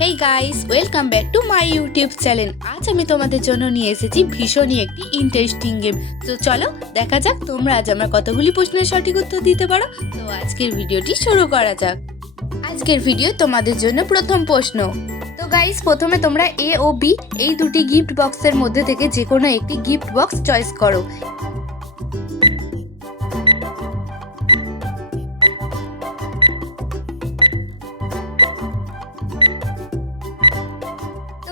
Hey guys, welcome back to my YouTube channel. আজ আমি তোমাদের জন্য নিয়ে এসেছি ভীষণই একটি ইন্টারেস্টিং গেম। তো চলো দেখা যাক তোমরা আজ আমার কতগুলি প্রশ্নের সঠিক উত্তর দিতে পারো। তো আজকের ভিডিওটি শুরু করা যাক। আজকের ভিডিও তোমাদের জন্য প্রথম প্রশ্ন। তো গাইস, প্রথমে তোমরা এ ও বি এই দুটি গিফট বক্সের মধ্যে থেকে যে কোনো একটি গিফট বক্স চয়েস করো।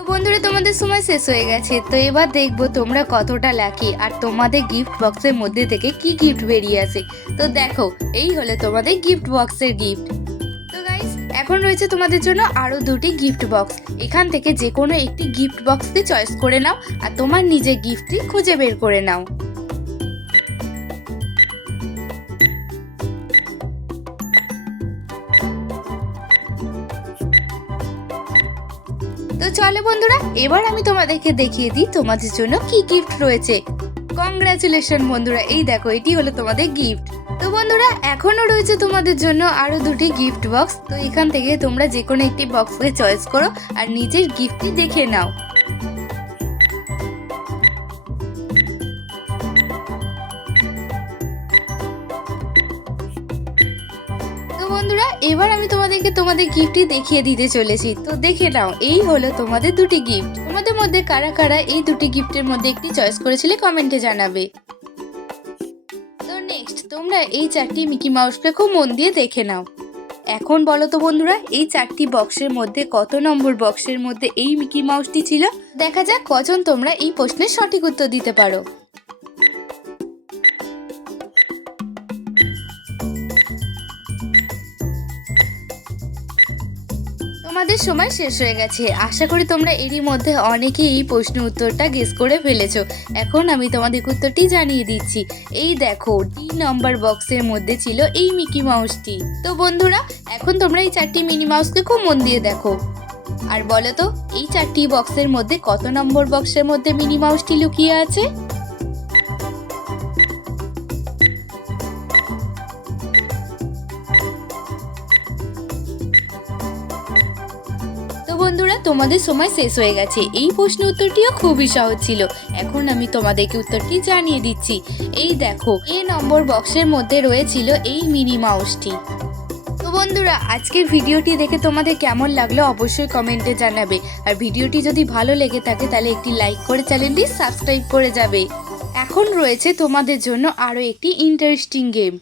বন্ধুরা, তোমাদের সময় শেষ হয়ে গেছে। তো এবার দেখবো তোমরা কতটা লাকি আর তোমাদের গিফট বক্সের মধ্যে থেকে কি গিফট বেরিয়ে আসে। তো দেখো, এই হলো তোমাদের গিফট বক্সের গিফট। তো গাইস, এখন রয়েছে তোমাদের জন্য আরো দুটি গিফট বক্স। এখান থেকে যে কোনো একটি গিফট বক্সকে চয়েস করে নাও আর তোমার নিজের গিফটটি খুঁজে বের করে নাও। তো চলো বন্ধুরা, এবার আমি তোমাদেরকে দেখিয়ে দিই তোমাদের জন্য কি গিফট রয়েছে। কংগ্রাচুলেশন বন্ধুরা, এই দেখো এটি হলো তোমাদের গিফট। তো বন্ধুরা, এখনো রয়েছে তোমাদের জন্য আরো দুটি গিফট বক্স। তো এখান থেকে তোমরা যে কোনো একটি বক্সকে চয়েস করো আর নিজের গিফটটি দেখে নাও। তো বন্ধুরা, এবার আমি তোমাদেরকে তোমাদের গিফটটি দেখিয়ে দিতে চলেছি। তো দেখে নাও, এই হলো তোমাদের দুটি গিফট। তোমাদের মধ্যে কারা কারা এই দুটি গিফটের মধ্যে একটি চয়েস করেছিলে কমেন্টে জানাবে। তো নেক্সট, তোমরা এই চারটি মিকি মাউসকে খুব মন দিয়ে দেখে নাও। এখন বলো তো বন্ধুরা, এই চারটি বক্সের মধ্যে কত নম্বর বক্সের মধ্যে এই মিকি মাউসটি ছিল। দেখা যাক কজন তোমরা এই প্রশ্নের সঠিক উত্তর দিতে পারো। তোমাদের সময় শেষ হয়ে গেছে। আশা করি তোমরা এরই মধ্যে অনেকেই এই প্রশ্ন উত্তরটা গেস করে ফেলেছো। এখন আমি তোমাদের উত্তরটি জানিয়ে দিচ্ছি। এই দেখো, 3 নম্বর বক্সের মধ্যে ছিল এই মিকি মাউসটি। তো বন্ধুরা, এখন তোমরা এই চারটি মিনি মাউসকে খুব মন দিয়ে দেখো আর বলো তো এই চারটি বক্সের মধ্যে কত নম্বর বক্সের মধ্যে মিনি মাউসটি লুকিয়ে আছে। বন্ধুরা, তোমাদের সময় শেষ হয়ে গেছে। এই প্রশ্ন উত্তরটিও খুবই সহজ ছিল। এখন আমি তোমাদেরকে উত্তরটি জানিয়ে দিচ্ছি। এই দেখো, এ নম্বর বক্সের মধ্যে রয়েছিল এই মিনি মাউসটি। তো বন্ধুরা, আজকের ভিডিওটি দেখে তোমাদের কেমন লাগলো অবশ্যই কমেন্টে জানাবে। আর ভিডিওটি যদি ভালো লেগে থাকে তাহলে একটি লাইক করে চ্যানেলটি সাবস্ক্রাইব করে যাবে। এখন রয়েছে তোমাদের জন্য আরও একটি ইন্টারেস্টিং গেম।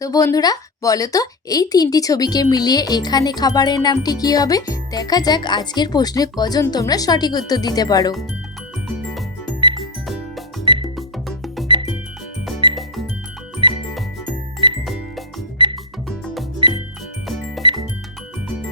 তো বন্ধুরা, বলো তো এই তিনটি ছবিকে মিলিয়ে এখানে খাবারের নামটি কি হবে। দেখা যাক আজকের প্রশ্নে কজন তোমরা সঠিক উত্তর দিতে পারো।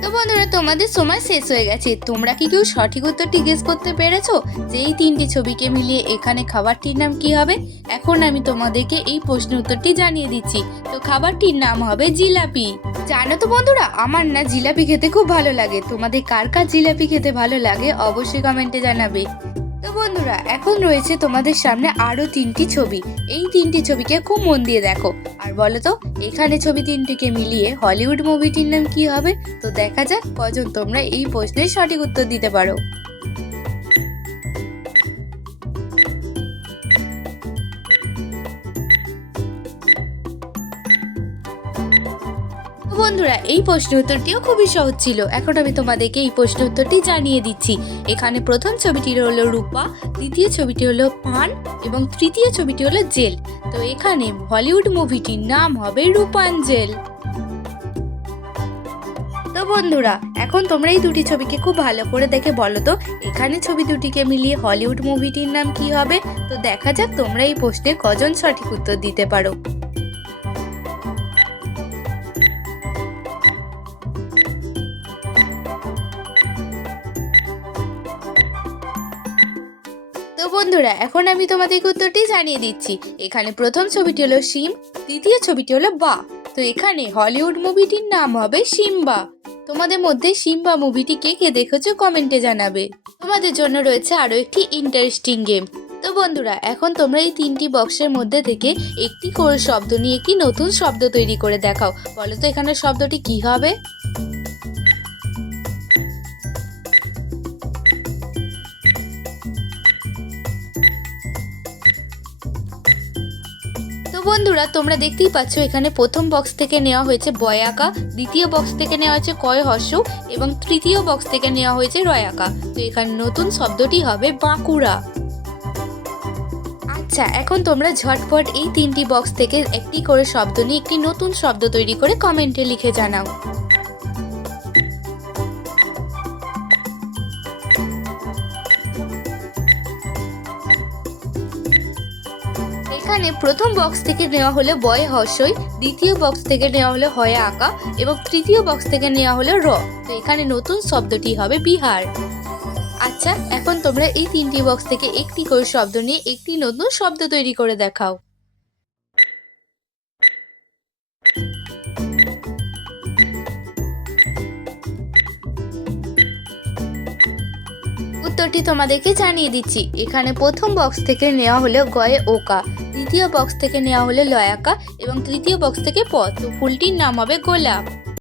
তো বন্ধুরা, তোমাদের সময় শেষ হয়ে গেছে। তোমরা কি কেউ সঠিক উত্তরটি গেস করতে পেরেছো যে এই তিনটি ছবিকে মিলিয়ে এখানে খাবারটির নাম কি হবে? এখন আমি তোমাদেরকে এই প্রশ্নের উত্তরটি জানিয়ে দিচ্ছি। তো খাবারটির নাম হবে জিলাপি। জানো তো বন্ধুরা, আমার না জিলাপি খেতে খুব ভালো লাগে। তোমাদের কার কার জিলাপি খেতে ভালো লাগে অবশ্যই কমেন্টে জানাবে। তো বন্ধুরা, এখন রয়েছে তোমাদের সামনে আরো তিনটি ছবি। এই তিনটি ছবিকে খুব মন দিয়ে দেখো আর বলো তো এখানে ছবি তিনটিকে মিলিয়ে হলিউড মুভিটির নাম কি হবে। তো দেখা যাক কজন তোমরা এই প্রশ্নের সঠিক উত্তর দিতে পারো। বন্ধুরা, এই প্রশ্ন উত্তরটিও খুবই সহজ ছিল। এখন আমি তোমাদেরকে এই প্রশ্ন উত্তরটি জানিয়ে দিচ্ছি। এখানে প্রথম ছবিটি হলো রূপা, দ্বিতীয় ছবিটি হলো পান এবং তৃতীয় ছবিটি হলো জেল। তো এখানে হলিউড মুভিটির নাম হবে রূপাঞ্জেল। তো বন্ধুরা, এখন তোমরা এই দুটি ছবিকে খুব ভালো করে দেখে বলো তো এখানে ছবি দুটিকে মিলিয়ে হলিউড মুভিটির নাম কি হবে। তো দেখা যাক তোমরা এই প্রশ্নের কজন সঠিক উত্তর দিতে পারো। তো বন্ধুরা, এখন আমি তোমাদেরকে উত্তরটি জানিয়ে দিচ্ছি। এখানে প্রথম ছবিটি হলো সিম, দ্বিতীয় ছবিটি হলো বা। তো এখানে হলিউড মুভিটির নাম হবে সিম্বা। তোমাদের মধ্যে সিম্বা মুভিটি কে কে দেখেছো কমেন্টে জানাবে। তোমাদের জন্য রয়েছে আরো একটি ইন্টারেস্টিং গেম। তো বন্ধুরা, এখন তোমরা এই তিনটি বক্সের মধ্যে থেকে একটি করে শব্দ নিয়ে একটি নতুন শব্দ তৈরি করে দেখাও। বলো তো এখানে শব্দটি কি হবে। বন্ধুরা, তোমরা দেখতেই পাচ্ছ এখানে প্রথম বক্স থেকে নেওয়া হয়েছে বয়াকা, দ্বিতীয় বক্স থেকে নেওয়া হয়েছে কয় হর্ষ এবং তৃতীয় বক্স থেকে নেওয়া হয়েছে রয়াকা। তো এখানে নতুন শব্দটি হবে বাঁকুড়া। আচ্ছা, এখন তোমরা ঝটপট এই তিনটি বক্স থেকে একটি করে শব্দ নিয়ে একটি নতুন শব্দ তৈরি করে কমেন্টে লিখে জানাও। এখানে প্রথম বক্স থেকে নেওয়া হলো বয় হর্ষই, দ্বিতীয় বক্স থেকে নেওয়া হলো হয়া আঁকা এবং তৃতীয় বক্স থেকে নেওয়া হলো র। তো এখানে নতুন শব্দটি হবে বিহার। আচ্ছা, এখন তোমরা এই তিনটি বক্স থেকে একটি করে শব্দ নিয়ে একটি নতুন শব্দ তৈরি করে দেখাও। উত্তরটি তোমাদেরকে জানিয়ে দিচ্ছি। এখানে প্রথম বক্স থেকে নেওয়া হলো গয়ে ওকা, দ্বিতীয় বক্স থেকে নেওয়া হলো লয়াকা এবং তৃতীয় বক্স থেকে প। তো ফুলটির নাম হবে গোলাপ।